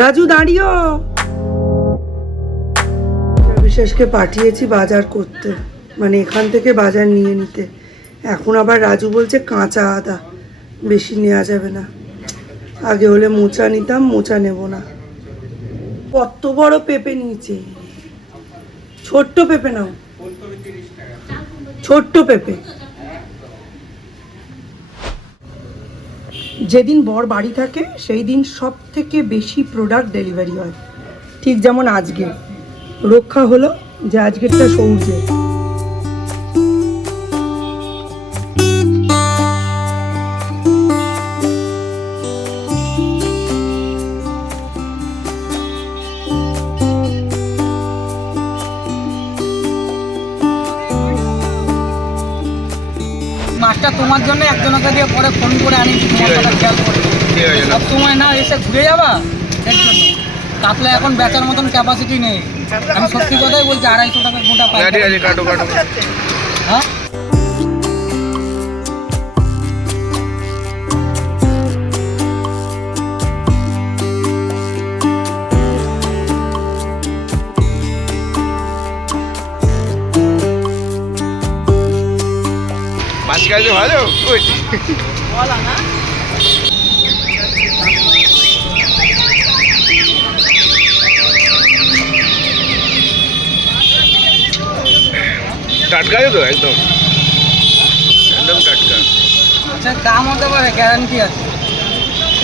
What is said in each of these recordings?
রাজু দাঁড়িও। বিশেষকে পাঠিয়েছি বাজার করতে, মানে এখান থেকে বাজার নিয়ে নিতে। এখন আবার রাজু বলছে কাঁচা আদা বেশি নেওয়া যাবে না, আগে হলে মোচা নিতাম, মোচা নেব না। কত বড় পেঁপে নিয়েছে, ছোট্ট পেঁপে নাও, ছোট্ট পেঁপে। যেদিন বর বাড়ি থাকে সেই দিন সব থেকে বেশি প্রোডাক্ট ডেলিভারি হয়, ঠিক যেমন আজকে রক্ষা হলো যে আজকেরটা সৌর্যের। মাছটা তোমার জন্য একজনকে দিয়ে পরে ফোন করে আনি, তোমার কথা খেয়াল করে। সব সময় না এসে ঘুরে যাবা এর জন্য, কাতলা এখন বেচার মতন ক্যাপাসিটি নেই। আমি সত্যি কথাই বলছি, 250 টাকা গোটা পাই। হ্যাঁ মাছ কাজে ভালো বলা না। টাটকা তো একদম একদম টাটকা। আচ্ছা দাম হতে পারে, গ্যারান্টি আছে,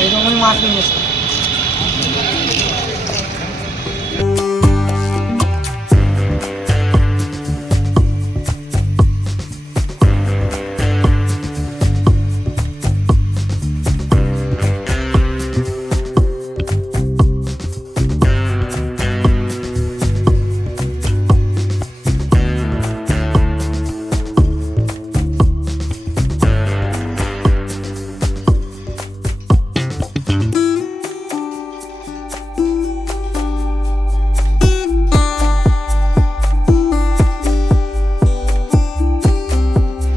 এইরকমই মাছ নিয়েছে।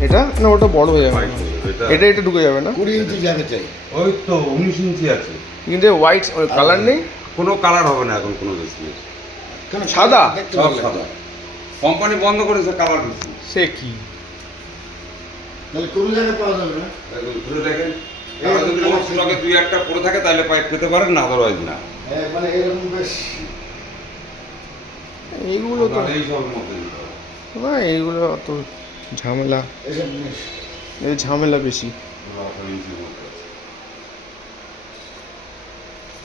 এটা না ওটা বড় হয়ে যাবে, এটা এটা ঢুকে যাবে না। 20 ইঞ্চি জায়গা চাই। ওই তো 19 ইঞ্চি আছে। কিন্তু হোয়াইট কালার নেই, কোনো কালার হবে না এখন কোনো বেশি। কেন সাদা? দেখতে সব ভালো সাদা। লাগে। কোম্পানি বন্ধ করেছে কালার বেশি। সে কি তাহলে কোনো জায়গায় পাওয়া যাবে না। দেখুন, ঘুরে দেখেন। এবার যদি কোনো স্টকে 2-1টা পড়ে থাকে তাহলে পাইপ পেতে পারেন, না আদারওয়াইজ না। হ্যাঁ, মানে এরকম বেশ এইগুলো তো আপনার এই সবের মধ্যে দিতে হবে। না, এইগুলো অত ঝামেলা, এসব জিনিস। এই ঝামেলা বেশি। আপনার ইঞ্চির মধ্যে আছে।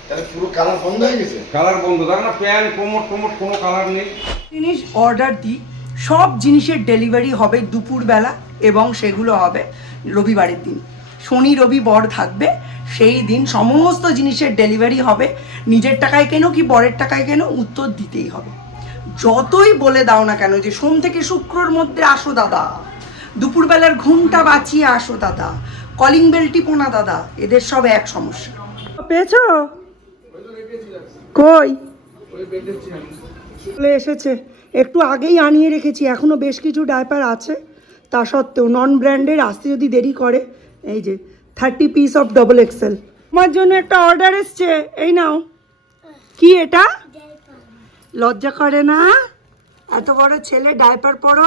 তাহলে পুরো কালার বন্ধ হয়ে গেছে। কালার বন্ধ, দেখ না প্যান্ট কোমর কোনো কালার নেই। জিনিস অর্ডার দিই, সব জিনিসের ডেলিভারি হবে দুপুরবেলা এবং সেগুলো হবে রবিবারের দিন। শনি রবি বর থাকবে, সেই দিন সমস্ত জিনিসের ডেলিভারি হবে। নিজের টাকায় কেন কি বরের টাকায় কেন, উত্তর দিতেই হবে। যতই বলে দাও না কেন যে সোম থেকে শুক্রর মধ্যে আসো দাদা, দুপুরবেলার ঘুমটা বাঁচিয়ে আসো দাদা, কলিং বেল টিপো না দাদা, এদের সব এক সমস্যা। পেয়েছো কই? চলে এসেছে, একটু আগেই আনিয়ে রেখেছি, এখনও বেশ কিছু ডাইপার আছে। তা সত্ত্বেও নন ব্র্যান্ডের আসতে যদি দেরি করে, এই যে 30 পিস অফ ডবল এক্সেল আমার জন্য একটা অর্ডার এসছে। এই নাও। কি এটা? লজ্জা করে না? এত বড় ছেলে ডাইপার পরো,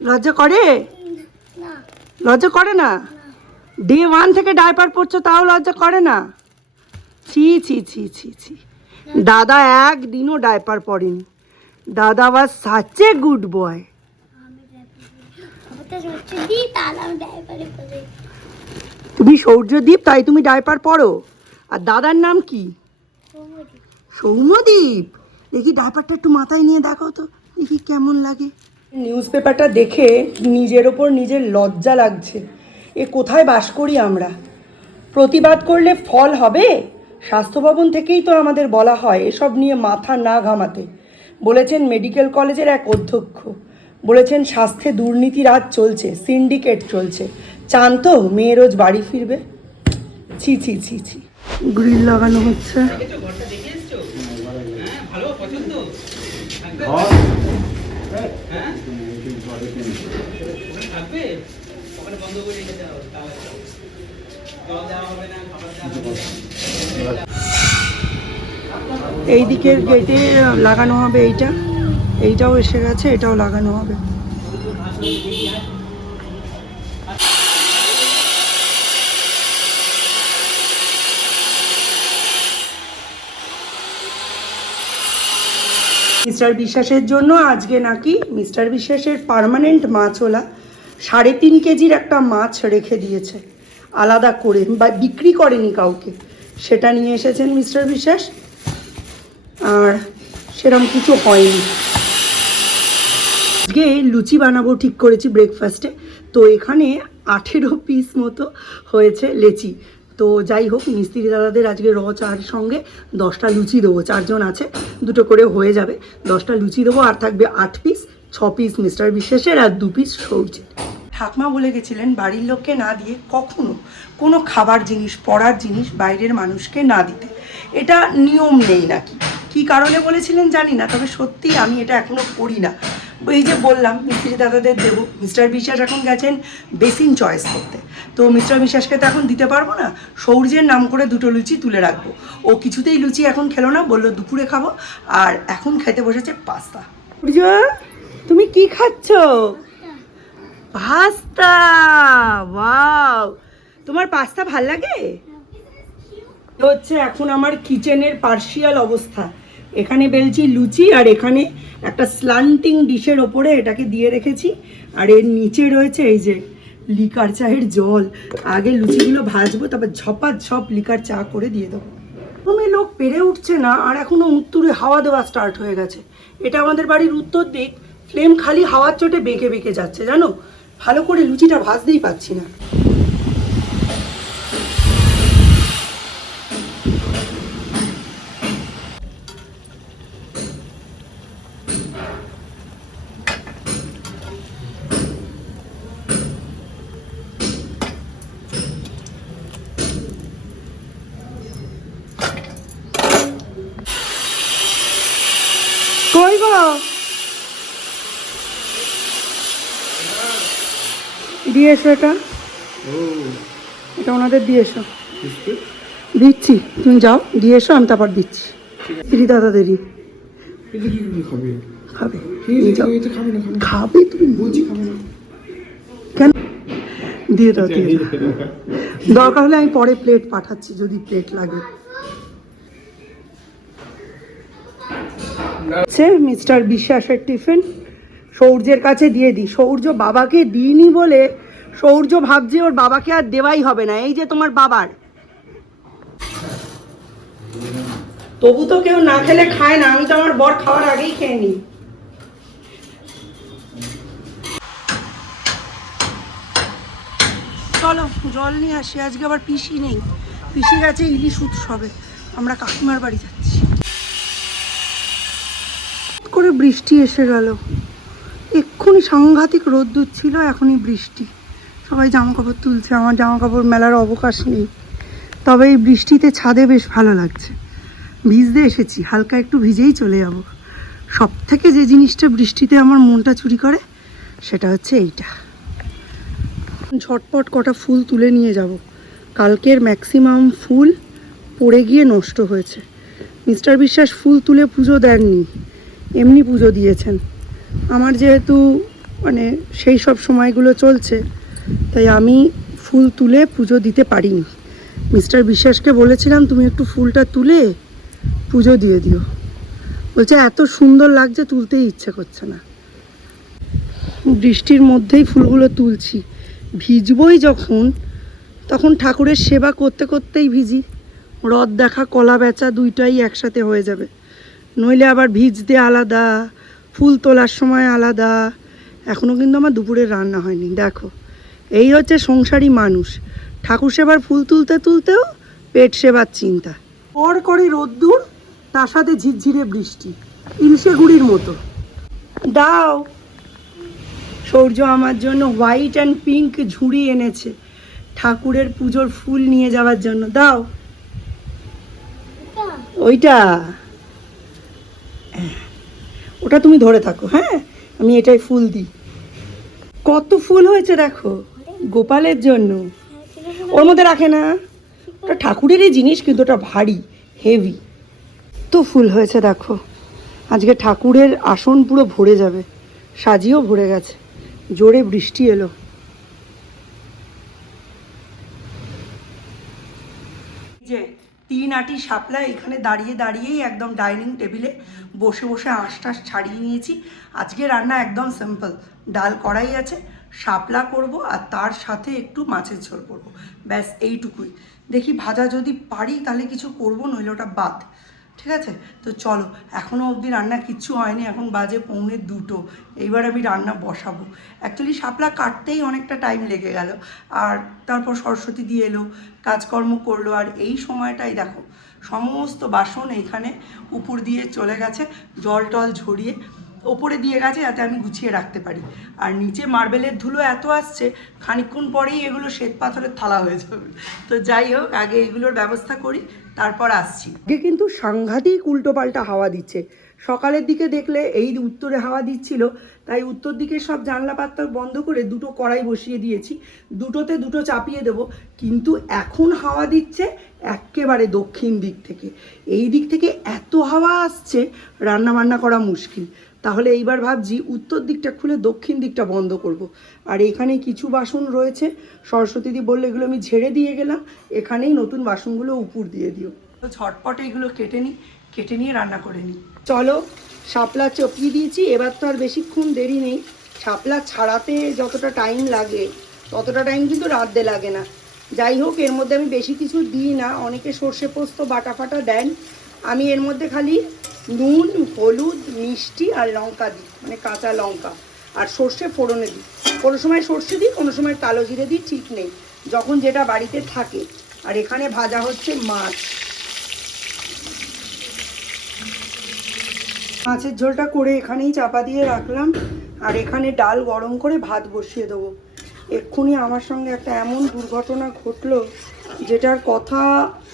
লজ্জা করে? লজ্জা করে না? ডে 1 থেকে ডাইপার পরছো তাও লজ্জা করে না? ছি ছি ছি ছি ছি। দাদা একদিনও ডাইপার পরেনি, দাদা ওয়াজ সাচ এ গুড বয়। তুমি সৌর্যদীপ, তাই তুমি ডাইপার পরো। আর দাদার নাম কি? সৌম্যদীপ। দেখি ডাইপারটা একটু মাথায় নিয়ে দেখো তো, দেখি কেমন লাগে। নিউজ পেপারটা দেখে নিজের ওপর নিজের লজ্জা লাগছে। এ কোথায় বাস করি আমরা? প্রতিবাদ করলে ফল হবে? স্বাস্থ্য ভবন থেকেই তো আমাদের বলা হয় এসব নিয়ে মাথা না ঘামাতে। বলেছেন মেডিকেল কলেজের এক অধ্যক্ষ, বলেছেন স্বাস্থ্যে দুর্নীতি রাজ চলছে, সিন্ডিকেট চলছে। চান তো মেয়ে রোজ বাড়ি ফিরবে? ছি ছি ছি ছি। গ্রিল লাগানো হচ্ছে। এই দিকের গেটে লাগানো হবে এইটাও এসে গেছে, এটাও লাগানো হবে। মিস্টার বিশ্বাসের জন্য আজকে নাকি মিস্টার বিশ্বাসের পার্মানেন্ট মাছওয়ালা 3.5 কেজির একটা মাছ রেখে দিয়েছে আলাদা করে, বা বিক্রি করেনি কাউকে, সেটা নিয়ে এসেছেন মিস্টার বিশ্বাস। আর সেরকম কিছু হয়নি। আজকে লুচি বানাবো ঠিক করেছি ব্রেকফাস্টে, তো এখানে 18 পিস মতো হয়েছে লেচি। তো যাই হোক, মিস্ত্রি দাদাদের আজকে চার সঙ্গে 10টা লুচি দেবো, 4 জন আছে, 2টো করে হয়ে যাবে। 10টা লুচি দেবো, আর থাকবে 8 পিস, 6 পিস মিস্টার বিশ্বাসের আর 2 পিস সৌর্যের। ঠাকমা বলে গেছিলেন বাড়ির লোককে না দিয়ে কখনো কোনো খাবার জিনিস, পড়ার জিনিস বাইরের মানুষকে না দিতে। এটা নিয়ম নেই নাকি, কী কারণে বলেছিলেন জানি না, তবে সত্যি আমি এটা এখনও করি না। এই যে বললাম মিস্ত্রি দাদাদের দেবো, মিস্টার বিশ্বাস এখন গেছেন বেসিন চয়েস করতে, তো মিস্টার বিশ্বাসকে তো এখন দিতে পারবো না। সৌর্যের নাম করে 2টো লুচি তুলে রাখবো। ও কিছুতেই লুচি এখন খেলো না, বললো দুপুরে খাবো, আর এখন খেতে বসেছে পাস্তা। সূর্য, তুমি কি খাচ্ছ? পাস্তা। ওয়াও, তোমার পাস্তা ভাল লাগে? হচ্ছে এখন আমার কিচেনের পার্শিয়াল অবস্থা। এখানে বেলছি লুচি, আর এখানে একটা স্ল্যান্টিং ডিশের ওপরে এটাকে দিয়ে রেখেছি, আর এর নিচে রয়েছে এই যে লিকার চায়ের জল। আগে লুচিগুলো ভাজবো, তারপর ঝপাঝপ লিকার চা করে দিয়ে দেবো। প্রথমে লোক পেরে উঠছে না, আর এখনও উত্তরে হাওয়া দেওয়া স্টার্ট হয়ে গেছে। এটা আমাদের বাড়ির উত্তর দিক, ফ্লেম খালি হাওয়ার চোটে বেঁকে বেঁকে যাচ্ছে জানো, ভালো করে লুচিটা ভাজতেই পারছি না। কই গো, দিয়ে এসো, এটা ওনাদের দিয়ে এসো। দিচ্ছি, তুমি যাও দিয়ে এসো, আমি তারপর দিচ্ছি। দিদি দাদাদেরই খাবে, খাবে তুমি কেন? দিয়ে দাও, দিয়ে দাও। দরকার হলে আমি পরে প্লেট পাঠাচ্ছি যদি প্লেট লাগে। মিস্টার বিশ্বাসের টিফিন সৌর্যের কাছে দিয়ে দিই। সৌর্য বাবাকে দিইনি বলে সৌর্য ভাবছে ওর বাবাকে আর দেওয়াই হবে না। এই যে তোমার বাবার, তবু তো কেউ না খেলে খায় না, আমি তো আমার বর খাওয়ার আগেই খেয়ে নিই। চলো জল নিয়ে আসি, আজকে আবার পিসি নেই, পিসি গেছে ইলিশ উৎসবে, আমরা কাকিমার বাড়ি যাচ্ছি। করে বৃষ্টি এসে গেল, এক্ষুনি সাংঘাতিক রোদ্দুর ছিল, এখনই বৃষ্টি। সবাই জামা কাপড় তুলছে, আমার জামা কাপড় মেলার অবকাশ নেই। তবে এই বৃষ্টিতে ছাদে বেশ ভালো লাগছে। ভিজতে এসেছি, হালকা একটু ভিজেই চলে যাব। সব থেকে যে জিনিসটা বৃষ্টিতে আমার মনটা চুরি করে সেটা হচ্ছে এইটা। ঝটপট কটা ফুল তুলে নিয়ে যাব, কালকের ম্যাক্সিমাম ফুল পড়ে গিয়ে নষ্ট হয়েছে। মিস্টার বিশ্বাস ফুল তুলে পুজো দেননি, এমনি পুজো দিয়েছেন। আমার যেহেতু মানে সেই সব সময়গুলো চলছে, তাই আমি ফুল তুলে পুজো দিতে পারিনি। মিস্টার বিশ্বাসকে বলেছিলাম তুমি একটু ফুলটা তুলে পুজো দিয়ে দিও, বলছে এত সুন্দর লাগছে তুলতেই ইচ্ছে করছে না। বৃষ্টির মধ্যেই ফুলগুলো তুলছি, ভিজবই যখন তখন ঠাকুরের সেবা করতে করতেই ভিজি। রথ দেখা কলা বেচা দুইটাই একসাথে হয়ে যাবে, নইলে আবার ভিজতে আলাদা, ফুল তোলার সময় আলাদা। এখনও কিন্তু আমার দুপুরের রান্না হয়নি। দেখো, এই হচ্ছে সংসারী মানুষ, ঠাকুর সেবার ফুল তুলতে তুলতেও পেট সেবার চিন্তা। পর করে রোদ্দুর, তার সাথে ঝিরঝিরে বৃষ্টি, ইলশে গুড়ির মতো। দাও, সৌর্য আমার জন্য হোয়াইট অ্যান্ড পিঙ্ক ঝুড়ি এনেছে ঠাকুরের পুজোর ফুল নিয়ে যাওয়ার জন্য। দাও ওইটা, ওটা তুমি ধরে থাকো, হ্যাঁ আমি এটাই ফুল দিই। কত ফুল হয়েছে দেখো, গোপালের জন্য। ওর মধ্যে রাখে না, ওটা ঠাকুরেরই জিনিস কিন্তু ওটা ভারী হেভি। তো ফুল হয়েছে দেখো, আজকে ঠাকুরের আসন পুরো ভরে যাবে, সাজিয়েও ভরে গেছে। জোরে বৃষ্টি এলো। যে 3 আটি শাপলা এখানে দাঁড়িয়ে দাঁড়িয়েই একদম ডাইনিং টেবিলে বসে বসে আঁশটাশ ছাড়িয়ে নিয়েছি। আজকে রান্না একদম সিম্পল, ডাল কড়াই আছে, শাপলা করব আর তার সাথে একটু মাছের ঝোল করব, ব্যাস এইটুকুই। দেখি ভাজা যদি পারি তাহলে কিছু করব, নইলে ওটা বাদ। ঠিক আছে, তো চলো। এখনও অবধি রান্না কিচ্ছু হয়নি, এখন বাজে 1:45। এইবার আমি রান্না বসাবো। অ্যাকচুয়ালি শাপলা কাটতেই অনেকটা টাইম লেগে গেল, আর তারপর সরস্বতী দিয়ে এলো, কাজকর্ম করলো, আর এই সময়টাই দেখো সমস্ত বাসন এইখানে উপর দিয়ে চলে গেছে, জল টল ঝরিয়ে ওপরে দিয়ে গেছে যাতে আমি গুছিয়ে রাখতে পারি। আর নিচে মার্বেলের ধুলো এত আসছে, খানিকক্ষণ পরেই এগুলো শ্বেত পাথরের থালা হয়ে যাবে। তো যাই হোক, আগে এগুলোর ব্যবস্থা করি, তারপর আসছি। আগে কিন্তু সাংঘাতিক উল্টোপাল্টা হাওয়া দিচ্ছে। সকালের দিকে দেখলে এই উত্তরে হাওয়া দিচ্ছিল, তাই উত্তর দিকে সব জানলা পাত্তা বন্ধ করে 2টো কড়াই বসিয়ে দিয়েছি, 2টোতে 2টো চাপিয়ে দেবো। কিন্তু এখন হাওয়া দিচ্ছে একেবারে দক্ষিণ দিক থেকে। এই দিক থেকে এত হাওয়া আসছে রান্না বান্না করা মুশকিল। তাহলে এইবার ভাবছি উত্তর দিকটা খুলে দক্ষিণ দিকটা বন্ধ করব। আর এখানে কিছু বাসন রয়েছে, সরস্বতীদি বললে এগুলো আমি ঝেড়ে দিয়ে গেলাম, এখানেই নতুন বাসনগুলো উপর দিয়ে দিও। তো ঝটপটে এগুলো কেটে নিয়ে রান্না করে নিই। চলো, শাপলা চপিয়ে দিয়েছি, এবার তো আর বেশিক্ষণ দেরি নেই। শাপলা ছাড়াতে যতটা টাইম লাগে ততটা টাইম কিন্তু রাঁধতে লাগে না। যাই হোক, এর মধ্যে আমি বেশি কিছু দিই না, অনেকে সর্ষে পোস্ত বাটা ফাটা দেন, আমি এর মধ্যে খালি নুন, হলুদ, মিষ্টি আর লঙ্কা দিই, মানে কাঁচা লঙ্কা, আর সর্ষে ফোড়নে দিই। কোনো সময় সর্ষে দিই, কোনো সময় কালো জিরে দিই, ঠিক নেই, যখন যেটা বাড়িতে থাকে। আর এখানে ভাজা হচ্ছে মাছ। মাছের ঝোলটা করে এখানেই চাপা দিয়ে রাখলাম, আর এখানে ডাল গরম করে ভাত বসিয়ে দেবো। এক্ষুনি আমার সঙ্গে একটা এমন দুর্ঘটনা ঘটলো যেটার কথা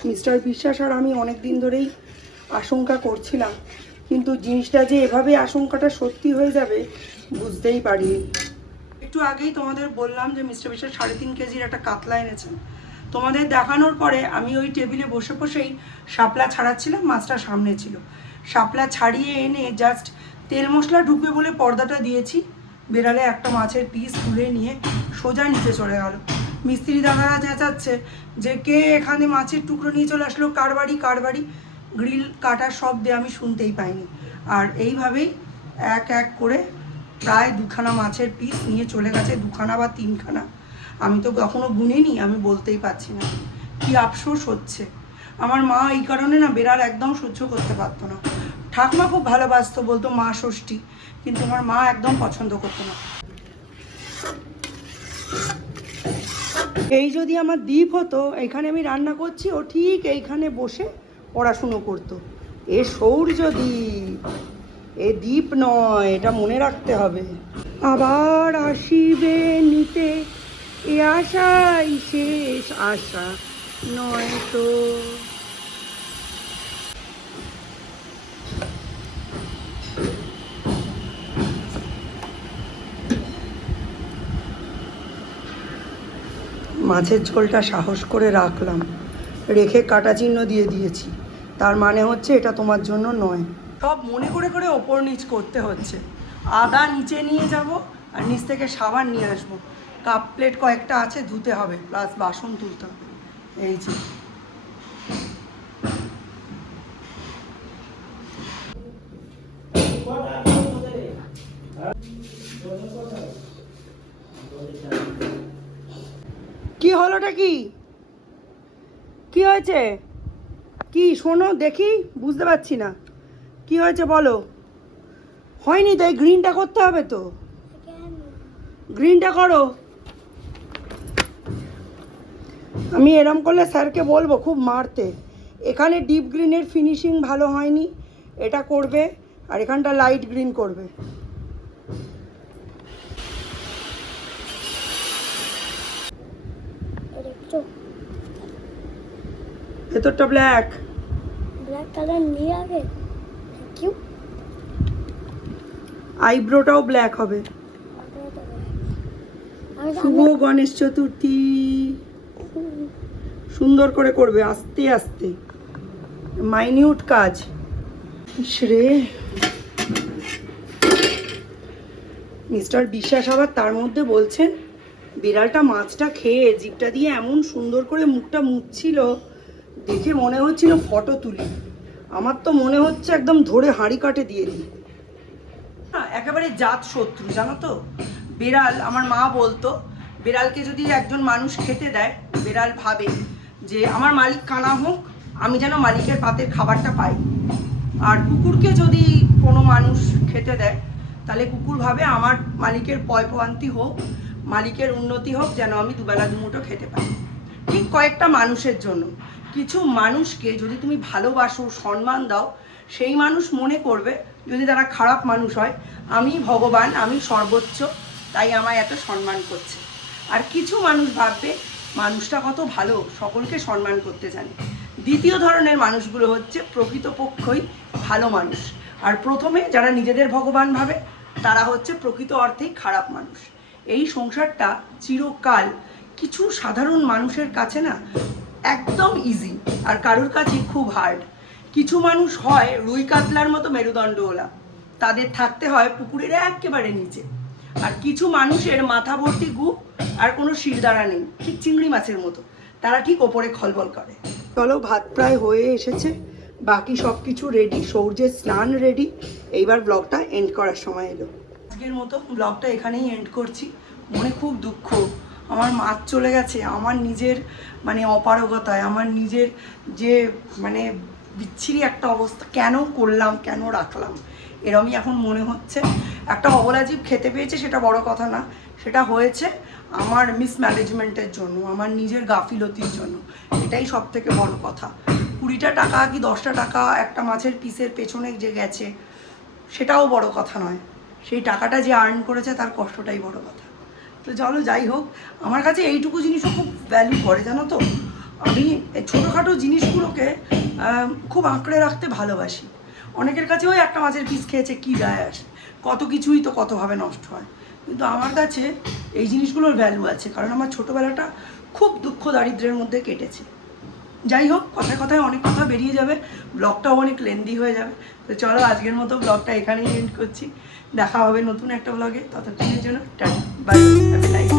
মিস্টার বিশ্বাস আর আমি অনেক দিন ধরেই আশঙ্কা করছিলাম, কিন্তু জিনিসটা যে এভাবে আশঙ্কাটা সত্যি হয়ে যাবে বুঝতেই পারিনি। একটু আগেই তোমাদের বললাম যে মিস্টার বিশ্বাস 3.5 কেজির একটা কাতলা এনেছেন। তোমাদের দেখানোর পরে আমি ওই টেবিলে বসে বসেই শাপলা ছাড়াচ্ছিলাম, মাছটা সামনে ছিল। শাপলা ছাড়িয়ে এনে জাস্ট তেল মশলা ঢুকবে বলে পর্দাটা দিয়েছি, বেড়ালে একটা মাছের পিস তুলে নিয়ে সোজা নিচে চলে গেল। মিস্ত্রি দাদারা চেঁচাচ্ছে যে কে এখানে মাছের টুকরো নিয়ে চলে আসলো, কার বাড়ি। গ্রিল কাটার শব্দে আমি শুনতেই পাইনি। আর এইভাবেই এক এক করে প্রায় 2খানা মাছের পিস নিয়ে চলে গেছে, 2খানা বা 3খানা, আমি তো কখনো গুনিনি, আমি বলতেই পারছি না। কি আফসোস হচ্ছে। আমার মা এই কারণে না বেড়াল একদম সহ্য করতে পারতো না। ঠাকুমা খুব ভালোবাসতো, বলতো মা ষষ্ঠী, কিন্তু আমার মা একদম পছন্দ করতো না। এই যদি আমার দ্বীপ হতো, এখানে আমি রান্না করছি, ও ঠিক এইখানে বসে পড়াশুনো করতো। এ সৌর্য দ্বীপ, এ দ্বীপ নয়, এটা মনে রাখতে হবে। আবার আসিবে নিতে এ আশাই শেষ আশা নয় তো। মাছের ঝোলটা সাহস করে রাখলাম, রেখে কাটা চিহ্ন দিয়ে দিয়েছি, তার মানে হচ্ছে এটা তোমার জন্য নয়। সব মনে করে করে ওপর নিচ করতে হচ্ছে। আদা নিচে নিয়ে যাব, আর নিচ থেকে সাবান নিয়ে আসবো। কাপ প্লেট কয়েকটা আছে, ধুতে হবে, প্লাস বাসন তুলতে হবে। এই যে কি হলোটা, কি হয়েছে, কি শোনো দেখি, বুঝতে পারছি না কি হয়েছে, বলো। হয়নি তো, এই গ্রিনটা করতে হবে তো, গ্রিনটা করো। আমি এরম করলে স্যারকে বলবো খুব মারতে। এখানে ডিপ গ্রিনের ফিনিশিং ভালো হয়নি, এটা করবে, আর এখানটা লাইট গ্রিন করবে। ভেতরটা ব্ল্যাক কালার নিয়ে আগে কিউ আইব্রোটাও ব্ল্যাক হবে। শুভ গণেশ চতুর্থী। সুন্দর করে করবে, আস্তে আস্তে, মাইনিউট কাজ। রে মিস্টার বিশ্বাস আবার তার মধ্যে বলছেন বিড়ালটা মাছটা খেয়ে জিভটা দিয়ে এমন সুন্দর করে মুখটা মুছছিল, দেখে মনে হচ্ছিল ফটো তুলি। আমার তো মনে হচ্ছে একদম ধরে হাঁড়ি কাটে দিয়ে দিই। একেবারে জাত শত্রু জানো তো বিড়াল। আমার মা বলতো বিড়ালকে যদি একজন মানুষ খেতে দেয়, বিড়াল ভাবে যে আমার মালিক কানা হোক, আমি যেন মালিকের পাতের খাবারটা পাই। আর কুকুরকে যদি কোনো মানুষ খেতে দেয়, তাহলে কুকুর ভাবে আমার মালিকের পয়পোয়ান্তি হোক, মালিকের উন্নতি হোক, যেন আমি দুবেলা দুমুঠো খেতে পাই। ঠিক কয়েকটা মানুষের জন্য। কিছু মানুষকে যদি তুমি ভালোবাসো, সম্মান দাও, সেই মানুষ মনে করবে, যদি তারা খারাপ মানুষ হয়, আমি ভগবান, আমি সর্বোচ্চ, তাই আমায় এত সম্মান করছে। আর কিছু মানুষ ভাববে মানুষটা কত ভালো, সকলকে সম্মান করতে জানে। দ্বিতীয় ধরনের মানুষগুলো হচ্ছে প্রকৃতপক্ষই ভালো মানুষ। আর প্রথমে যারা নিজেদের ভগবান ভাবে, তারা হচ্ছে প্রকৃত অর্থেই খারাপ মানুষ। এই সংসারটা চিরকাল কিছু সাধারণ মানুষের কাছে না একদম ইজি, আর কারোর কাছে খুব হার্ড। কিছু মানুষ হয় রুই কাতলার মতো মেরুদণ্ডওয়ালা, তাদের থাকতে হয় পুকুরের একেবারে নিচে। আর কিছু মানুষের মাথা ভর্তি গু আর কোনো শিরদাঁড়া নেই, ঠিক চিংড়ি মাছের মতো, তারা ঠিক ওপরে খলবল করে। চলো, ভাত প্রায় হয়ে এসেছে, বাকি সব কিছু রেডি, সূর্যের স্নান রেডি। এইবার ব্লগটা এন্ড করার সময় এলো। আজকের মতো ব্লগটা এখানেই এন্ড করছি। মনে খুব দুঃখ, আমার মাছ চলে গেছে। আমার নিজের মানে অপারগতায়, আমার নিজের যে মানে বিচ্ছিরি একটা অবস্থা, কেন করলাম, কেন রাখলাম, এরমই এখন মনে হচ্ছে। একটা অবলা জীব খেতে পেয়েছে, সেটা বড় কথা না, সেটা হয়েছে আমার মিসম্যানেজমেন্টের জন্য, আমার নিজের গাফিলতির জন্য। এটাই সব থেকে বড় কথা। 20টা টাকা কি 10টা টাকা একটা মাছের পিসের পেছনে যে গেছে, সেটাও বড় কথা নয়। সেই টাকাটা যে আর্ন করেছে তার কষ্টটাই বড় কথা। তো চলো, যাই হোক, আমার কাছে এইটুকু জিনিসও খুব ভ্যালু করে, জানো তো। আমি এই ছোটোখাটো জিনিসগুলোকে খুব আঁকড়ে রাখতে ভালোবাসি। অনেকের কাছে ওই একটা মাছের পিস খেয়েছে কী যায় আসে, কত কিছুই তো কতভাবে নষ্ট হয়। কিন্তু আমার কাছে এই জিনিসগুলোর ভ্যালু আছে, কারণ আমার ছোটোবেলাটা খুব দুঃখ দারিদ্র্যের মধ্যে কেটেছে। যাই হোক, কথায় কথায় অনেক কথা বেরিয়ে যাবে, ব্লগটাও অনেক লেন্দি হয়ে যাবে। তো চলো, আজকের মতো ব্লগটা এখানেই এন্ড করছি। দেখা হবে নতুন একটা ব্লগে, ততক্ষণের জন্য tata, bye, have a nice